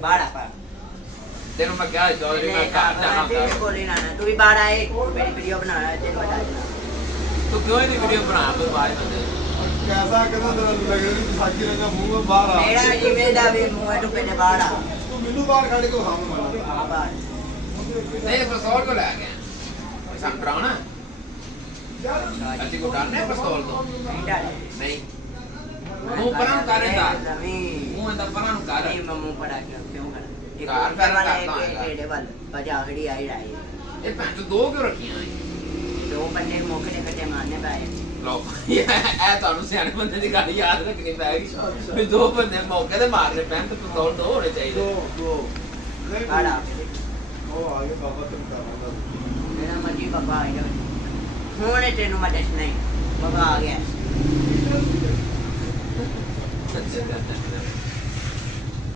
ਬਾੜਾ ਪਾ ਤੈਨੂੰ ਮੈਂ ਕਿਹਾ ਚੌਧਰੀ ਮੈਂ ਘਰ ਜਾਣਾ ਹੁੰਦਾ ਬੋਲੀ ਨਾ ਤੂੰ ਵੀ ਬਾਹਰ ਆਏ ਮੇਰੀ ਵੀਡੀਓ ਬਣਾਣਾ ਤੈਨੂੰ ਬਤਾ ਦੇਣਾ ਤੂੰ ਕਿਉਂ ਨਹੀਂ ਵੀਡੀਓ ਬਣਾ ਕੋਈ ਬਾਹਰ ਬੰਦੇ कैसा कहता तेरा लग रहा है साकी रंगा मुंह में बाहर आ ਮੇਰਾ ਜਿਵੇਂ ਦਾ ਵੀ ਮੂੰਹ ਹੈ ਤੂੰ ਪਹਿਲੇ ਬਾਹਰ ਆ तू मिनू बाहर खड़े को खाम मार ਆ ਬਾਹਰ ਨਹੀਂ ਪਿਸਤੌਲ ਕੋ ਲੈ ਗਿਆ ਸਾਨੂੰ ਡਰਾਉਣਾ ਅਸੀਂ ਕੋ ਡਰਨੇ ਪਿਸਤੌਲ ਤੋਂ ਨਹੀਂ ਡਾਲੇ ਨਹੀਂ ਮੂੰਹ ਪਰਾਂ ਨੂੰ ਕਰੇਗਾ ਨਹੀਂ ਮੂੰਹ ਇਹਦਾ ਪਰਾਂ ਨੂੰ ਕਰ ਮੈਂ ਮੂੰਹ ਪੜਾ ਕਿਉਂ ਕਰ ਇੱਕ ਘਰ ਫਿਰ ਕਰਦਾ ਵਾਲੇ ਢੇੜੇ ਵੱਲ ਭਜਾ ਖੜੀ ਆਈ ਰਾਈ ਇਹ ਭੈਣ ਤੂੰ ਦੋ ਕਿਉਂ ਰੱਖੀਆਂ ਦੋ ਬੰਦੇ ਮੌਕੇ ਦੇ ਕੱਟੇ ਮਾਰਨੇ ਪਏ ਲੋ ਇਹ ਤੁਹਾਨੂੰ ਸਿਆਣੇ ਬੰਦੇ ਦੀ ਗੱਲ ਯਾਦ ਰੱਖਣੀ ਪੈਗੀ ਵੀ ਦੋ ਬੰਦੇ ਮੌਕੇ ਤੇ ਮਾਰਨੇ ਪੈਣ ਤੇ ਪਿਸਤੌਲ ਦੋ ਹੋਣੇ ਚਾਹੀਦੇ दो ਬਾੜਾ वो आगे बाबा तुम कर रहा ਮੇਰਾ ਮਰਜੀ ਬਾਬਾ ਆ ਗਿਆ ਹੁਣ ਤੈਨੂੰ ਮੈਂ ਦੱਸਣਾ ਹੀ ਬਾਬਾ ਆ ਗਿਆ